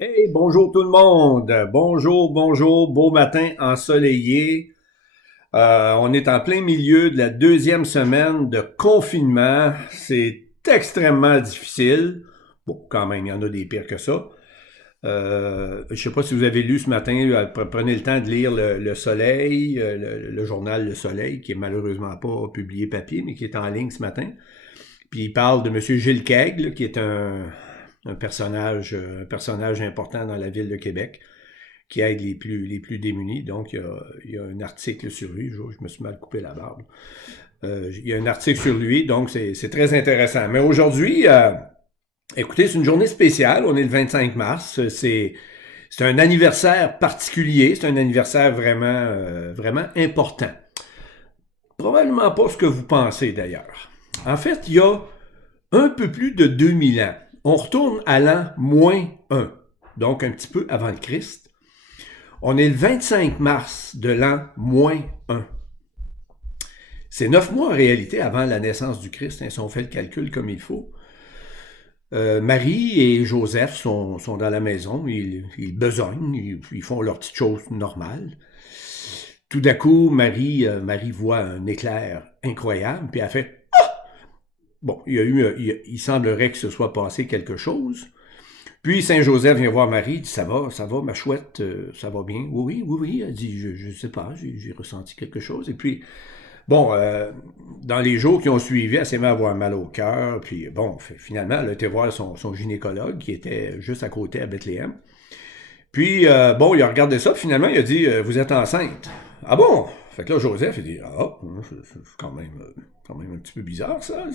Hey, bonjour tout le monde. Bonjour, bonjour, beau matin ensoleillé. On est en plein milieu de la deuxième semaine de confinement. C'est extrêmement difficile. Bon, quand même, il y en a des pires que ça. Je ne sais pas si vous avez lu ce matin, prenez le temps de lire le Soleil, le journal Le Soleil, qui est malheureusement pas publié papier, mais qui est en ligne ce matin. Puis il parle de M. Gilles Keigle, qui est un personnage important dans la ville de Québec, qui aide les plus démunis. Donc, il y a un article sur lui. Je me suis mal coupé la barbe. Il y a un article sur lui, donc c'est très intéressant. Mais aujourd'hui, écoutez, c'est une journée spéciale. On est le 25 mars. C'est un anniversaire particulier. C'est un anniversaire vraiment important. Probablement pas ce que vous pensez d'ailleurs. En fait, il y a un peu plus de 2000 ans. On retourne à l'an -1, donc un petit peu avant le Christ. On est le 25 mars de l'an -1. C'est 9 mois en réalité avant la naissance du Christ, hein, si on fait le calcul comme il faut. Marie et Joseph sont dans la maison, ils besognent, ils font leurs petites choses normales. Tout d'un coup, Marie voit un éclair incroyable, puis elle fait bon, il semblerait que ce soit passé quelque chose. Puis Saint-Joseph vient voir Marie, dit ça va, ma chouette, ça va bien. Oui, oui, oui, oui. Elle dit je sais pas, j'ai ressenti quelque chose. Et puis, bon, dans les jours qui ont suivi, elle s'est mise à avoir mal au cœur. Puis, bon, finalement, elle a été voir son gynécologue qui était juste à côté à Bethléem. Puis, bon, il a regardé ça, puis finalement, il a dit vous êtes enceinte. Ah bon? Fait que là, Joseph, il dit ah, c'est quand même un petit peu bizarre, ça.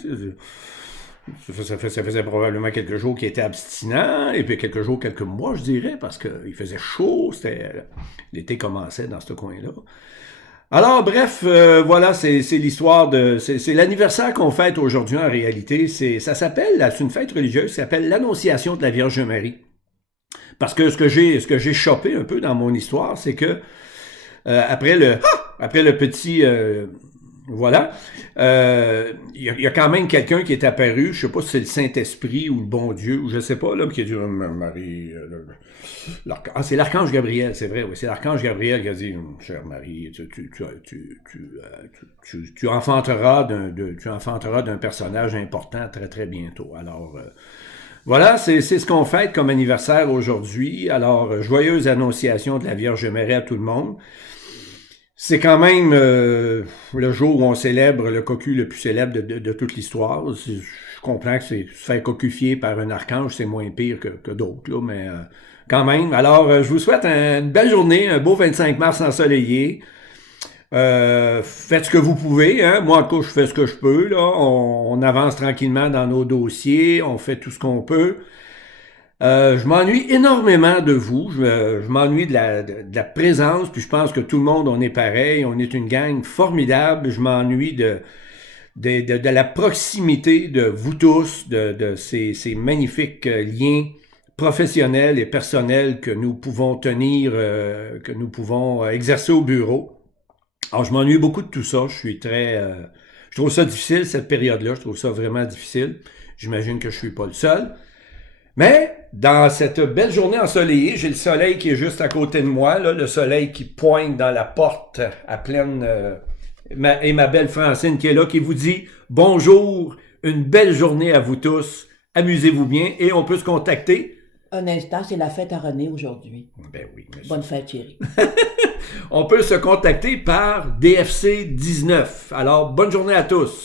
Ça faisait probablement quelques jours qu'il était abstinent, et puis quelques jours, quelques mois, je dirais, parce qu'il faisait chaud, l'été commençait dans ce coin-là. Alors, bref, voilà, c'est l'histoire c'est l'anniversaire qu'on fête aujourd'hui en réalité. Ça s'appelle, c'est une fête religieuse, ça s'appelle l'Annonciation de la Vierge Marie. Parce que ce que j'ai chopé un peu dans mon histoire, c'est que après le petit voilà. Il y a quand même quelqu'un qui est apparu, je sais pas si c'est le Saint-Esprit ou le bon Dieu, ou je sais pas, là, qui a dit Marie. C'est l'archange Gabriel, c'est vrai, oui, c'est l'archange Gabriel qui a dit chère Marie, tu enfanteras d'un personnage important très très bientôt. Alors, voilà, c'est ce qu'on fête comme anniversaire aujourd'hui. Alors, joyeuse annonciation de la Vierge Marie à tout le monde. C'est quand même le jour où on célèbre le cocu le plus célèbre de toute l'histoire. Je comprends que se faire cocufier par un archange, c'est moins pire que d'autres, là, mais quand même. Alors, je vous souhaite une belle journée, un beau 25 mars ensoleillé. Faites ce que vous pouvez, hein. Moi, en tout cas, je fais ce que je peux, là. On avance tranquillement dans nos dossiers, on fait tout ce qu'on peut. Je m'ennuie énormément de vous. Je m'ennuie de la présence, puis je pense que tout le monde, on est pareil. On est une gang formidable. Je m'ennuie de la proximité de vous tous, de ces magnifiques liens professionnels et personnels que nous pouvons tenir, que nous pouvons exercer au bureau. Alors, je m'ennuie beaucoup de tout ça. Je trouve ça difficile, cette période-là. Je trouve ça vraiment difficile. J'imagine que je suis pas le seul. Mais dans cette belle journée ensoleillée, j'ai le soleil qui est juste à côté de moi, là, le soleil qui pointe dans la porte à pleine... et ma belle Francine qui est là, qui vous dit bonjour, une belle journée à vous tous, amusez-vous bien, et on peut se contacter. Un instant, c'est la fête à René aujourd'hui. Ben oui, monsieur. Bonne fête, chérie. On peut se contacter par DFC 19. Alors, bonne journée à tous.